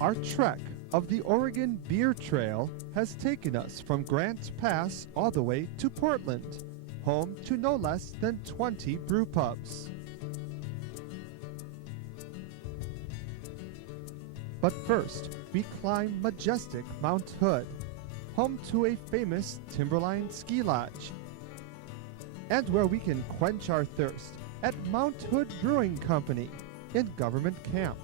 Our trek of the Oregon Beer Trail has taken us from Grants Pass all the way to Portland, home to no less than 20 brew pubs. But first, we climb majestic Mount Hood, home to a famous timberline ski lodge, and where we can quench our thirst at Mount Hood Brewing Company in Government Camp.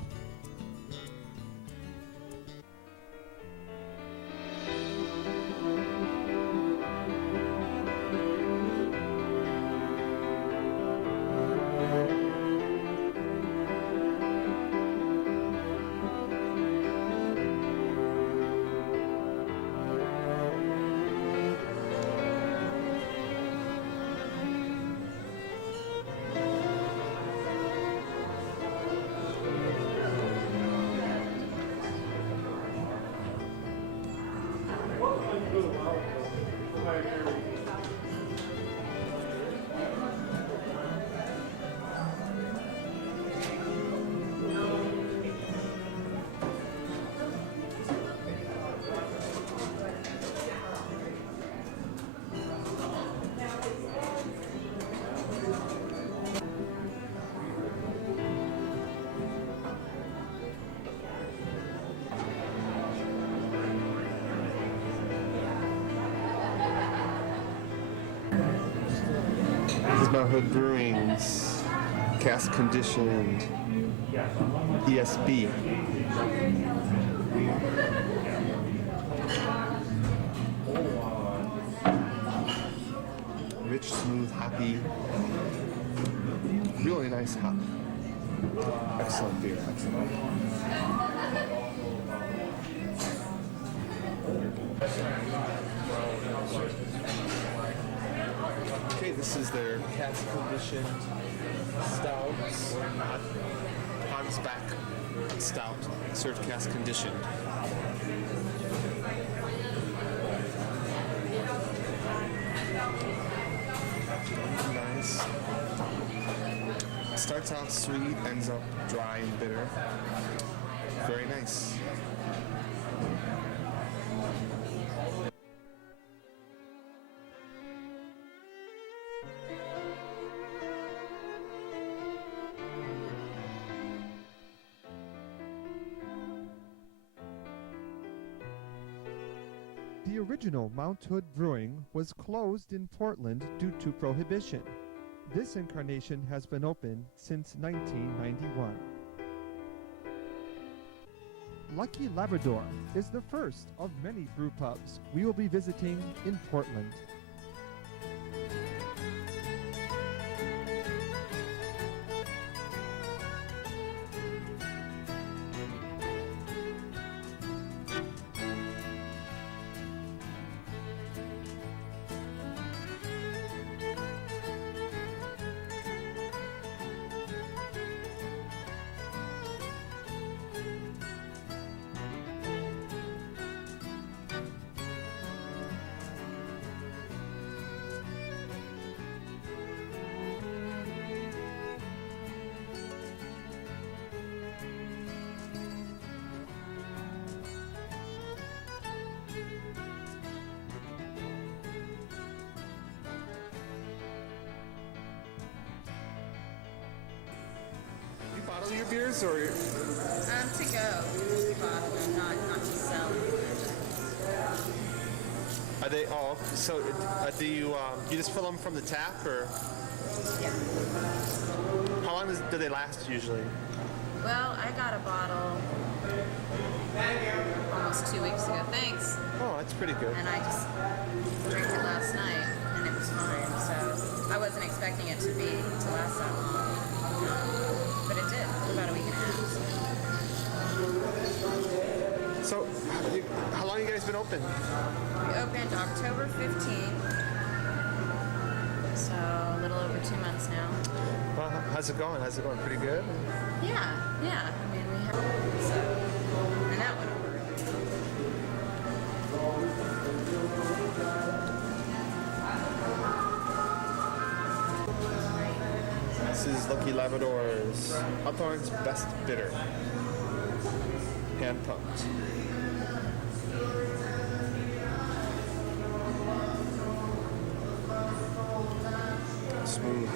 This is Mount Hood Brewing's cask conditioned ESB. Rich, smooth, hoppy, really nice hop. Excellent beer, excellent. Okay, this is their cask conditioned stout, Hansback stout, served cask conditioned. Nice. Starts out sweet, ends up dry and bitter. Very nice. The original Mount Hood Brewing was closed in Portland due to prohibition. This incarnation has been open since 1991. Lucky Labrador is the first of many brew pubs we will be visiting in Portland. You bottle your beers or? To go. Bottle them, not to sell. Are they all? So do you just fill them from the tap or? Yeah. How long do they last usually? Well, I got a bottle almost 2 weeks ago. Thanks. Oh, that's pretty good. And I just drank it last night, and it was fine. So I wasn't expecting it to last that long, but it did for about a week and a half. So, how long have you guys been open? We opened October 15th, so a little over 2 months now. Well, how's it going? How's it going? Pretty good? Yeah. I mean, we have and that went over. This is Lucky Labrador's Hawthorne's Best Bitter. hand pumped. Smooth.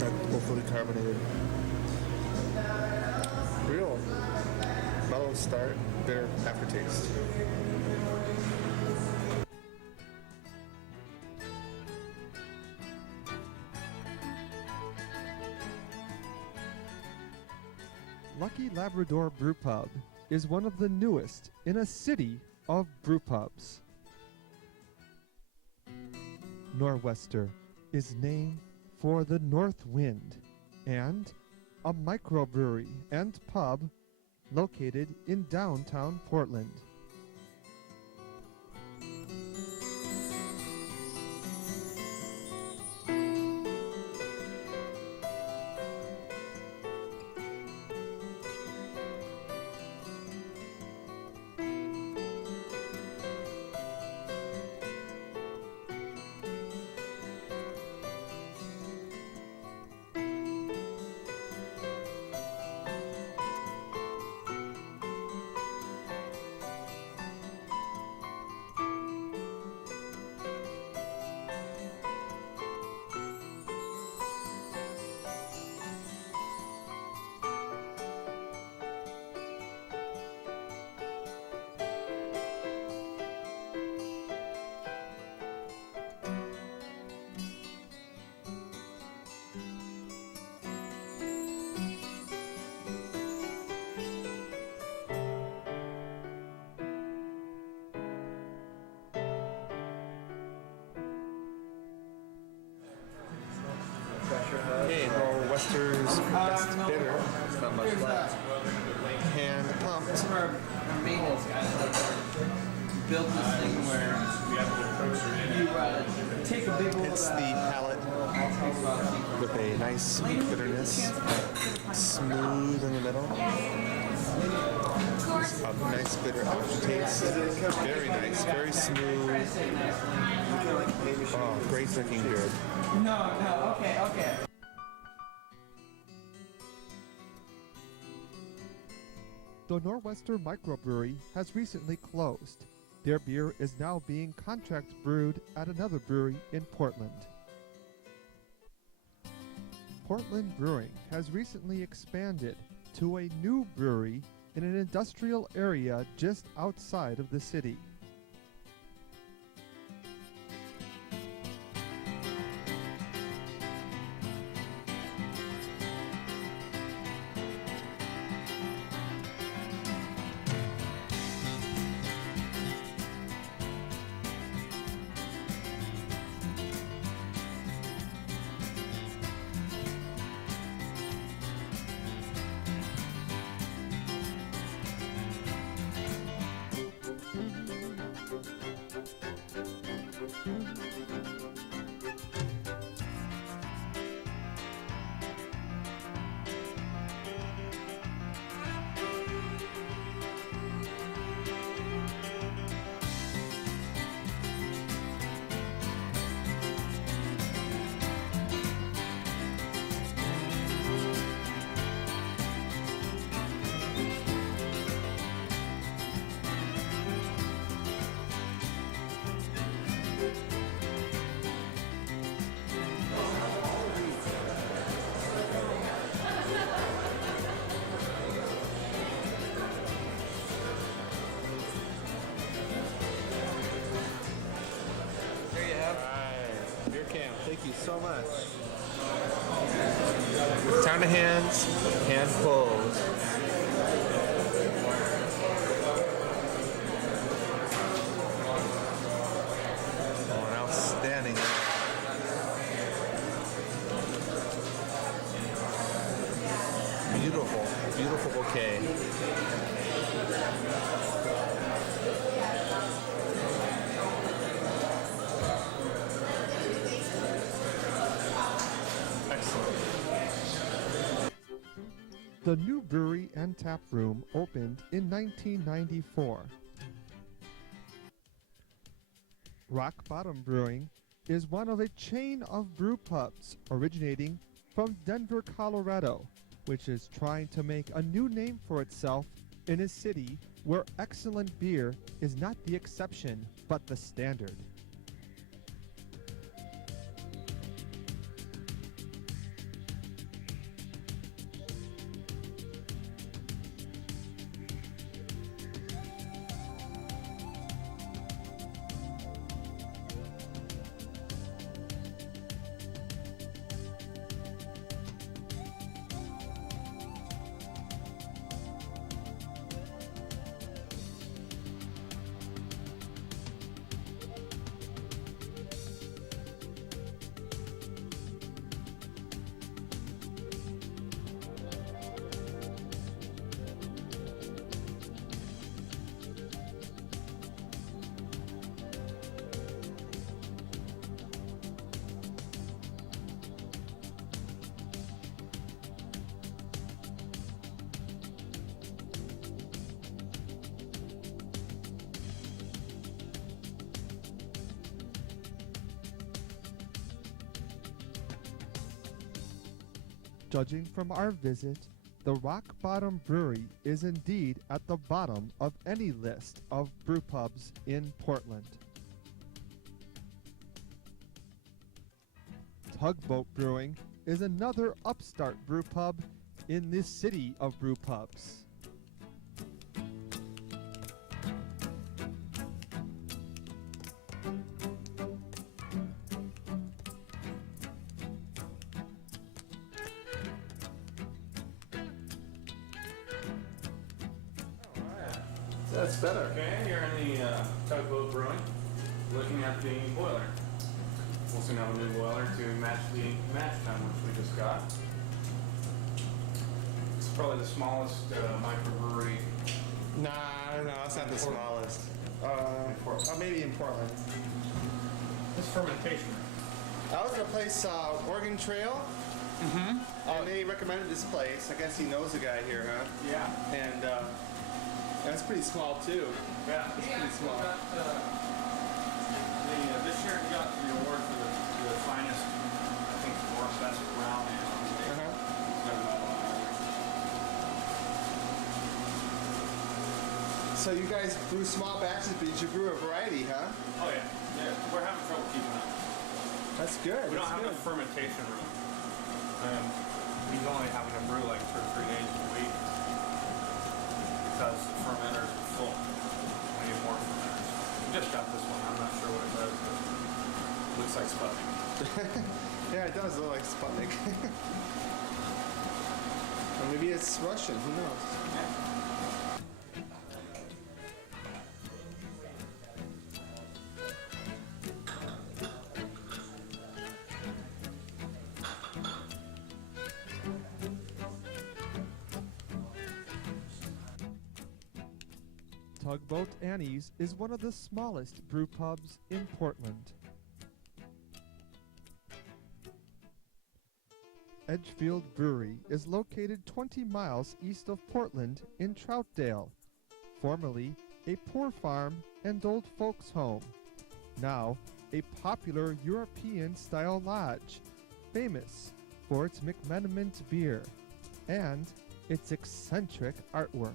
Not overly carbonated. Real mellow start, bitter aftertaste. Lucky Labrador Brewpub is one of the newest in a city of brewpubs. Norwester is named for the north wind and a microbrewery and pub located in downtown Portland. Okay, Norwester's best bitter. It's not much left. Hand pumped. Our maintenance guys built this thing where you take a big old. It's the palate with a nice sweet bitterness, smooth in the middle. A nice bitter aftertaste. Very nice, very smooth. Oh, great drinking beer. No, okay. The Norwester microbrewery has recently closed. Their beer is now being contract brewed at another brewery in Portland. Portland Brewing has recently expanded to a new brewery in an industrial area just outside of the city. Thank you so much. Turn the hands, hand pulls. Oh, an outstanding. Beautiful, beautiful bouquet. The new brewery and tap room opened in 1994. Rock Bottom Brewing is one of a chain of brew pubs originating from Denver, Colorado, which is trying to make a new name for itself in a city where excellent beer is not the exception but the standard. Judging from our visit, the Rock Bottom Brewery is indeed at the bottom of any list of brewpubs in Portland. Hugboat Brewing is another upstart brewpub in this city of brewpubs. That's better. Okay, you're in the Hugboat Brewing, looking at the boiler. We'll soon have a new boiler to match the match time which we just got. It's probably the smallest microbrewery. Nah, no, it's not the smallest. Maybe in Portland. This fermentation room. I was at a place, Oregon Trail. And they recommended this place. I guess he knows the guy here, huh? Yeah. And that's pretty small too. Yeah. It's pretty small. Got, this year he got the award for the finest, I think, or best brown ale. He's got a medal on it. So you guys brew small batches, but you brew a variety, huh? Oh yeah. Yeah. We're having trouble keeping up. That's good. We don't That's have good. a fermentation room. He's only having to brew like 2 or 3 days a week because the fermenters are full. We need more fermenters. We just got this one. I'm not sure what it does, but it looks like Sputnik. Yeah, it does look like Sputnik. Or maybe it's Russian. Who knows? Yeah. Tugboat Annie's is one of the smallest brewpubs in Portland. Edgefield Brewery is located 20 miles east of Portland in Troutdale, formerly a poor farm and old folks' home, now a popular European-style lodge, famous for its McMenamint beer and its eccentric artwork.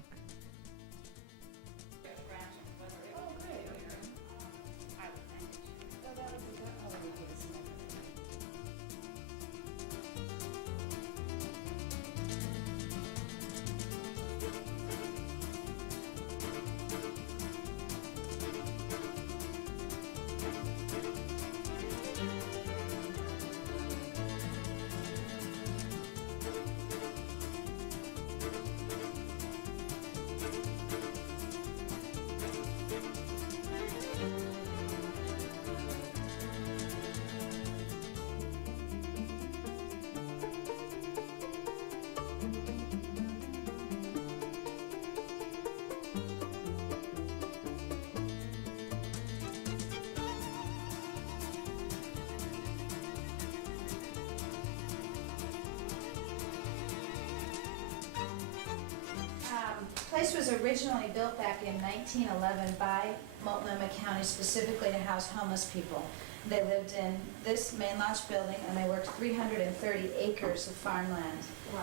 The place was originally built back in 1911 by Multnomah County specifically to house homeless people. They lived in this main lodge building, and they worked 330 acres of farmland. Wow.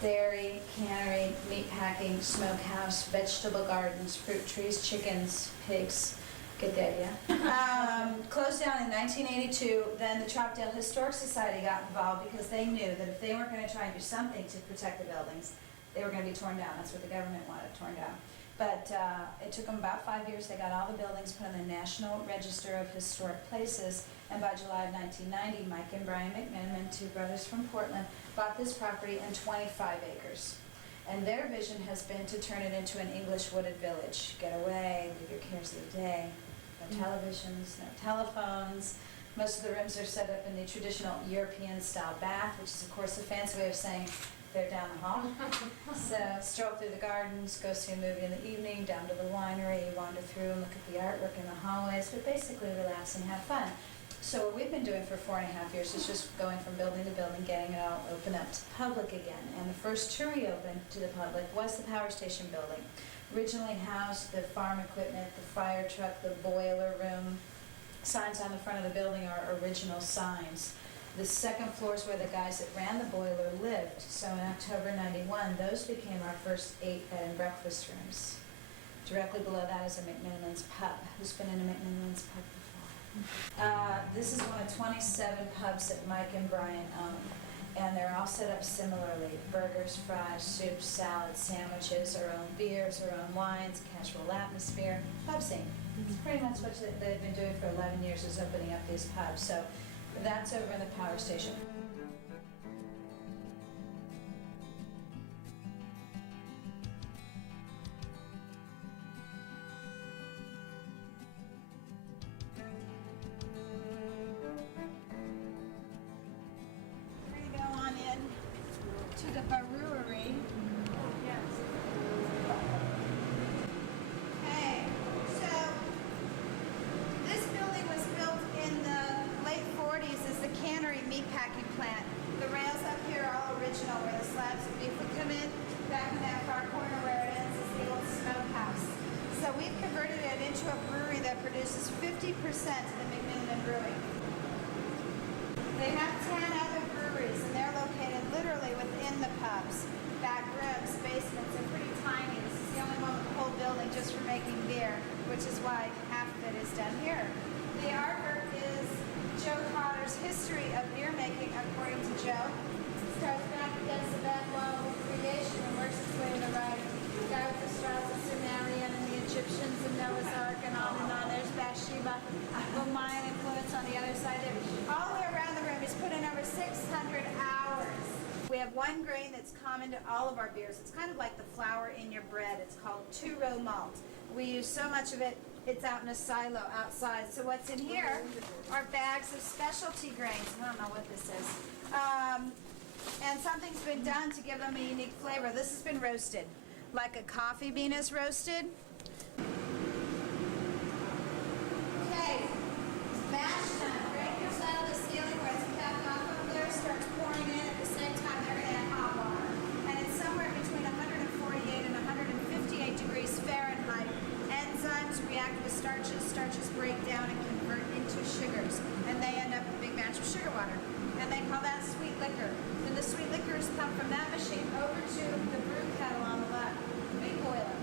Dairy, cannery, meatpacking, smokehouse, vegetable gardens, fruit trees, chickens, pigs. Get the idea. Closed down in 1982. Then the Troutdale Historic Society got involved because they knew that if they weren't going to try and do something to protect the buildings, they were going to be torn down. That's what the government wanted, torn down. But it took them about 5 years. They got all the buildings put on the National Register of Historic Places, and by July of 1990, Mike and Brian McMiniman, two brothers from Portland, bought this property and 25 acres. And their vision has been to turn it into an English wooded village. Get away, leave your cares of the day. No televisions, no telephones. Most of the rooms are set up in the traditional European-style bath, which is, of course, a fancy way of saying they're down the hall. So stroll through the gardens, go see a movie in the evening, down to the winery, wander through and look at the artwork in the hallways, but basically relax and have fun. So what we've been doing for 4.5 years is just going from building to building, getting it all open up to the public again. And the first tour we opened to the public was the power station building. Originally housed the farm equipment, the fire truck, the boiler room. Signs on the front of the building are original signs. The second floor is where the guys that ran the boiler lived. So in October '91, those became our first 8 bed and breakfast rooms. Directly below that is a McMiniman's pub. Who's been in a McMiniman's pub before? This is one of 27 pubs that Mike and Brian own. And they're all set up similarly. Burgers, fries, soups, salads, sandwiches, our own beers, our own wines, casual atmosphere, pub scene. It's pretty much what they've been doing for 11 years, is opening up these pubs. So that's over in the power station. We're going to go on in to the brewery. Okay, so this building was built in the late 40s as the cannery meatpacking plant. The rails up here are all original, where the slabs of beef would come in. Back in that far corner where it ends is the old smokehouse. So we've converted it into a brewery that produces 50% of the McMiniman Brewing. They have 10 other breweries, and they're located literally within the pubs. Back rooms, basements, they're pretty tiny. This is the only one with the whole building just for making beer, which is why half of it is done here. The artwork is Joe Cotter's history of beer making, according to Joe. It starts back against the back wall with creation and works its way to the right. The guy with the straws is Sumerian and the Egyptians and Noah's Ark and on. There's Bathsheba, the Mayan influence on the other side there. All the way around the room, he's put in over 600 hours. We have one grain that's common to all of our beers. It's kind of like the flour in your bread. It's called two-row malt. We use so much of it, it's out in a silo outside. So what's in here are bags of specialty grains. I don't know what this is. And something's been done to give them a unique flavor. This has been roasted, like a coffee bean is roasted. Okay, mash time. Break your side of the ceiling where it's capped off up there, starts pouring in at the same time they're going to add hot water. And it's somewhere between 148 and 158 degrees Fahrenheit. Enzymes react with starches. Starches break down and convert into sugars. And they end up with a big batch of sugar water. And they call that sweet liquor. Then the sweet liquor is pumped from that machine over to the brew kettle on the left. Big boiler.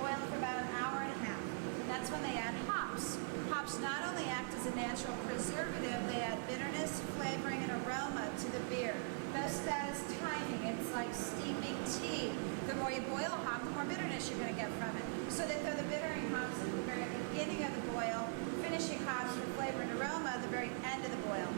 Boil it for about an hour and a half. And that's when they add hops. Hops not only act as a natural preservative, they add bitterness, flavoring, and aroma to the beer. Most of that is timing. It's like steeping tea. The more you boil a hop, the more bitterness you're going to get from it. So they throw the bittering hops at the very beginning of the boil, finishing hops for flavor and aroma at the very end of the boil.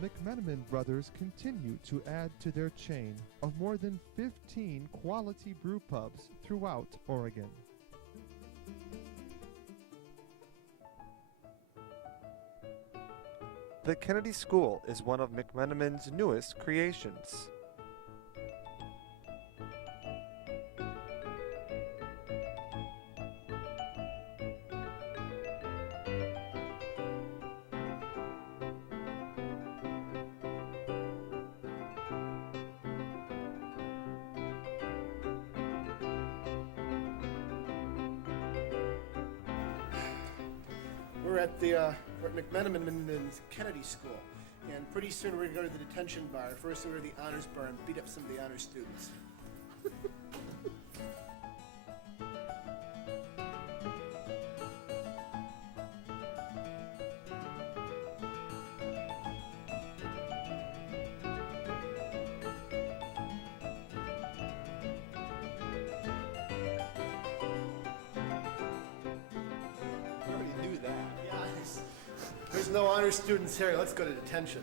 McMenamin brothers continue to add to their chain of more than 15 quality brew pubs throughout Oregon. The Kennedy School is one of McMenamin's newest creations. We're at McMenamin's Kennedy School, and pretty soon we're going to go to the detention bar. First we're going to the honors bar and beat up some of the honor students. There's no honor students here. Let's go to detention.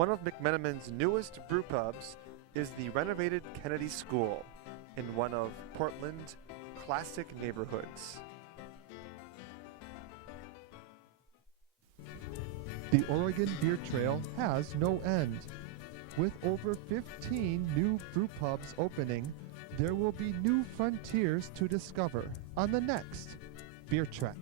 One of McMenamin's newest brew pubs is the renovated Kennedy School in one of Portland's classic neighborhoods. The Oregon Beer Trail has no end. With over 15 new brew pubs opening, there will be new frontiers to discover on the next Beer Trek.